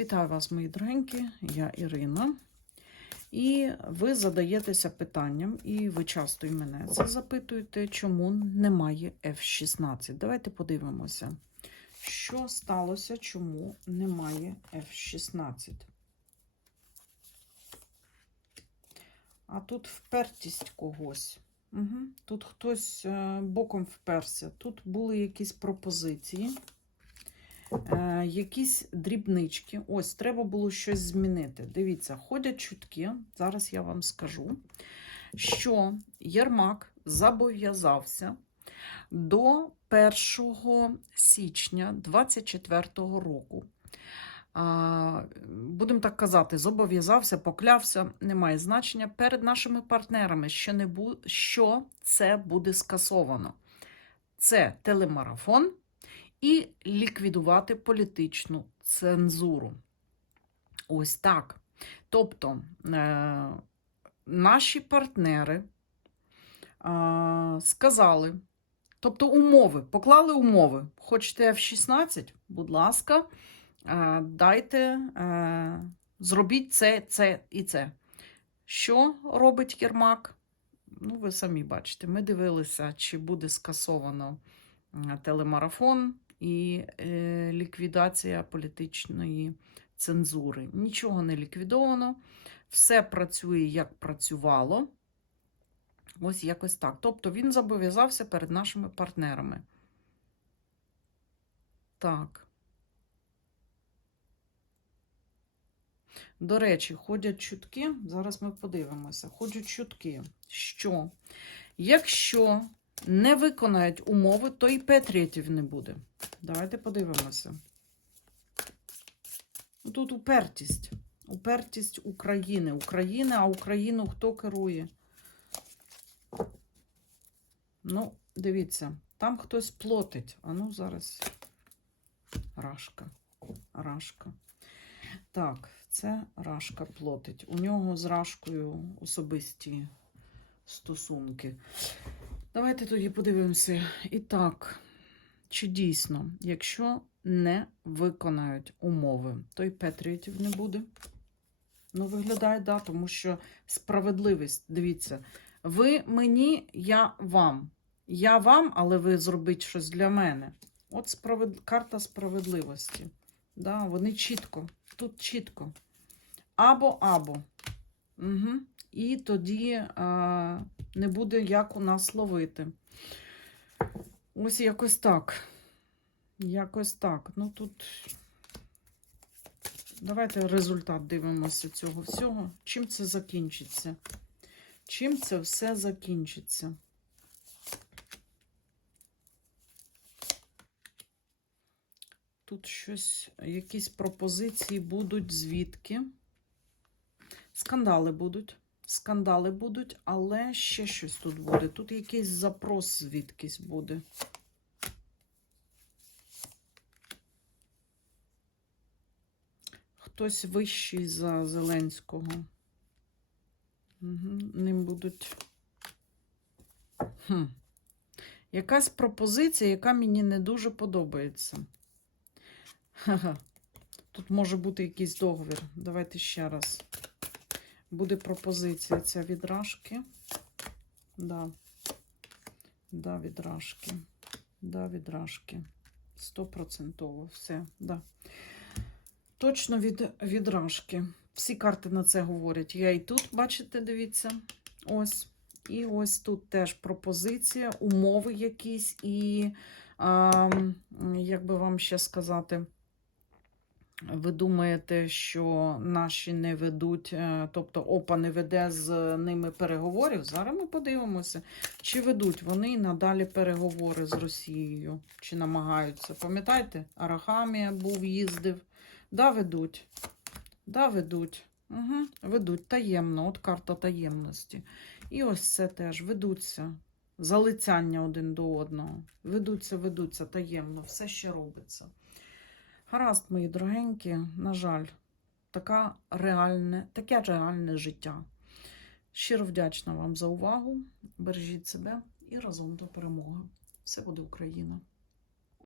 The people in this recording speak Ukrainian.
Вітаю вас, мої дорогенькі, я Ірина. І ви задаєтеся питанням, і ви часто і мене це запитуєте, чому немає F-16. Давайте подивимося, що сталося, чому немає F-16. А тут впертість когось. Угу. Тут хтось е, боком вперся. Тут були якісь пропозиції. Е, якісь дрібнички. Ось, треба було щось змінити. Дивіться, ходять чутки, зараз я вам скажу, що Єрмак зобов'язався до 1 січня 2024 року. Будемо так казати, зобов'язався, поклявся, немає значення перед нашими партнерами, що, не бу... що це буде скасовано. Це телемарафон і ліквідувати політичну цензуру. Ось так. Тобто е, наші партнери е, сказали, тобто умови, поклали умови. Хочете F16? Будь ласка, е, дайте, е, зробіть це, це і це. Що робить Єрмак? Ну, ви самі бачите, ми дивилися, чи буде скасовано е, телемарафон і е, ліквідація політичної цензури. Нічого не ліквідовано, все працює як працювало. Ось якось так. Тобто він зобов'язався перед нашими партнерами. Так. До речі, ходять чутки, зараз ми подивимося, ходять чутки, що якщо не виконають умови, то і Петріотів не буде. Давайте подивимося. Тут упертість. Упертість України. України, а Україну хто керує? Ну, дивіться, там хтось платить. А ну, зараз рашка. Рашка. Так, це рашка платить. У нього з рашкою особисті стосунки. Давайте тоді подивимося. І так, чи дійсно, якщо не виконають умови, то й Петріотів не буде. Ну, виглядає, да, тому що справедливість, дивіться, ви мені, я вам. Я вам, але ви зробіть щось для мене. От справед... карта справедливості. Да, Вони чітко, тут чітко. Або-або. Угу. І тоді а, не буде як у нас ловити. Ось якось так. Якось так. Ну тут давайте результат дивимося цього всього. Чим це закінчиться? Чим це все закінчиться? Тут щось, якісь пропозиції будуть звідки? Скандали будуть. Скандали будуть, але ще щось тут буде. Тут якийсь запрос звідкись буде. Хтось вищий за Зеленського. Угу. Ним будуть. Хм. Якась пропозиція, яка мені не дуже подобається. Ха-ха. Тут може бути якийсь договір. Давайте ще раз. Буде пропозиція ця відражки. Да. Да, відражки. Да, відражки. Стопроцентово. Все, да. Точно від відражки. Всі карти на це говорять. Я і тут, бачите, дивіться. Ось. І ось тут теж пропозиція, умови якісь, і, а, як би вам ще сказати, ви думаєте, що наші не ведуть, е, тобто ОПА не веде з ними переговорів? Зараз ми подивимося, чи ведуть вони надалі переговори з Росією, чи намагаються. Пам'ятаєте, Арахамія був, їздив. Да, ведуть. Да, ведуть. Угу, Ведуть таємно, от карта таємності. І ось це теж ведуться. Залицяння один до одного. Ведуться, ведуться таємно, все ще робиться. Гаразд, мої дорогенькі, на жаль, така реальне, таке реальне життя. Щиро вдячна вам за увагу. Бережіть себе і разом до перемоги. Все буде Україна!